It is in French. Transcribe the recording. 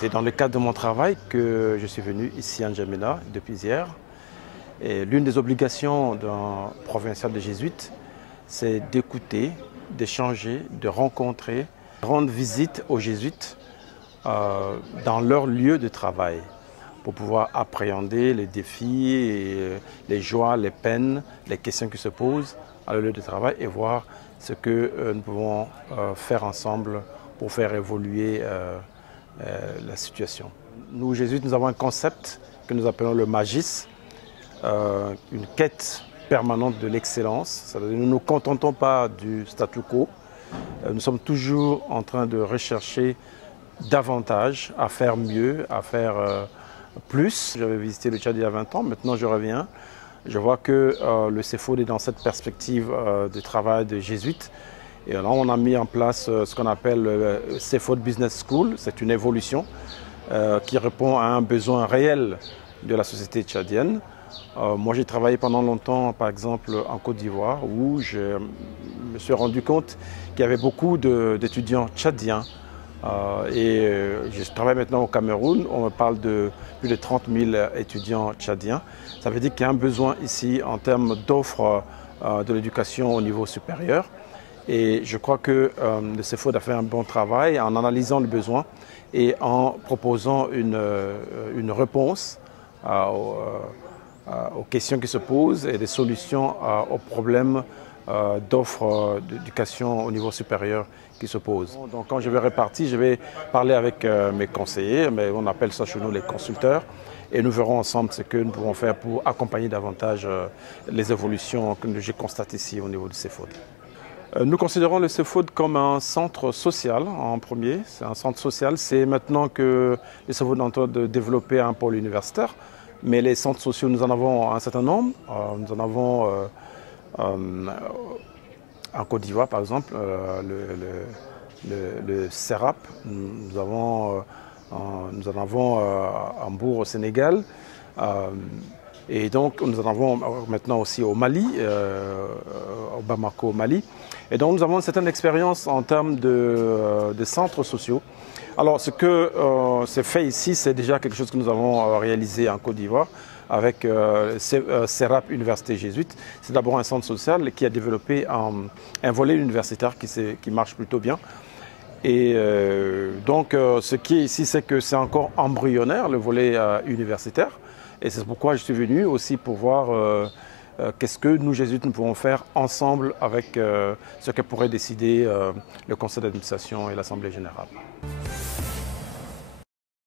C'est dans le cadre de mon travail que je suis venu ici à N'Djamena depuis hier. Et l'une des obligations d'un provincial des Jésuites, c'est d'écouter, d'échanger, de rencontrer, rendre visite aux Jésuites dans leur lieu de travail pour pouvoir appréhender les défis, et les joies, les peines, les questions qui se posent à leur lieu de travail et voir ce que nous pouvons faire ensemble pour faire évoluer la situation. Nous, Jésuites, nous avons un concept que nous appelons le magis, une quête permanente de l'excellence. Nous ne nous contentons pas du statu quo, nous sommes toujours en train de rechercher davantage, à faire mieux, à faire plus. J'avais visité le Tchad il y a 20 ans, maintenant je reviens. Je vois que le CEFOD est dans cette perspective de travail des jésuites. Et là, on a mis en place ce qu'on appelle le CEFOD Business School. C'est une évolution qui répond à un besoin réel de la société tchadienne. Moi, j'ai travaillé pendant longtemps, par exemple, en Côte d'Ivoire, où je me suis rendu compte qu'il y avait beaucoup d'étudiants tchadiens. Je travaille maintenant au Cameroun, on me parle de plus de 30 000 étudiants tchadiens. Ça veut dire qu'il y a un besoin ici en termes d'offres de l'éducation au niveau supérieur. Et je crois que le CEFOD a fait un bon travail en analysant le besoin et en proposant une réponse aux questions qui se posent et des solutions aux problèmes d'offres d'éducation au niveau supérieur qui se posent. Donc quand je vais repartir, je vais parler avec mes conseillers, mais on appelle ça chez nous les consulteurs, et nous verrons ensemble ce que nous pouvons faire pour accompagner davantage les évolutions que j'ai constatées ici au niveau du CEFOD. Nous considérons le CEFOD comme un centre social en premier. C'est un centre social. C'est maintenant que le CEFOD est en train de développer un pôle universitaire. Mais les centres sociaux, nous en avons un certain nombre. Nous en avons en Côte d'Ivoire, par exemple, le CERAP. Nous en avons à Mbour au Sénégal. Et donc, nous en avons maintenant aussi au Mali, au Bamako, au Mali. Et donc, nous avons une certaine expérience en termes de centres sociaux. Alors, ce que c'est fait ici, c'est déjà quelque chose que nous avons réalisé en Côte d'Ivoire avec CERAP Université Jésuite. C'est d'abord un centre social qui a développé un volet universitaire qui marche plutôt bien. Et donc, ce qui est ici, c'est que c'est encore embryonnaire, le volet universitaire. Et c'est pourquoi je suis venu aussi pour voir qu'est-ce que nous, Jésuites, nous pouvons faire ensemble avec ce que pourrait décider le conseil d'administration et l'Assemblée générale.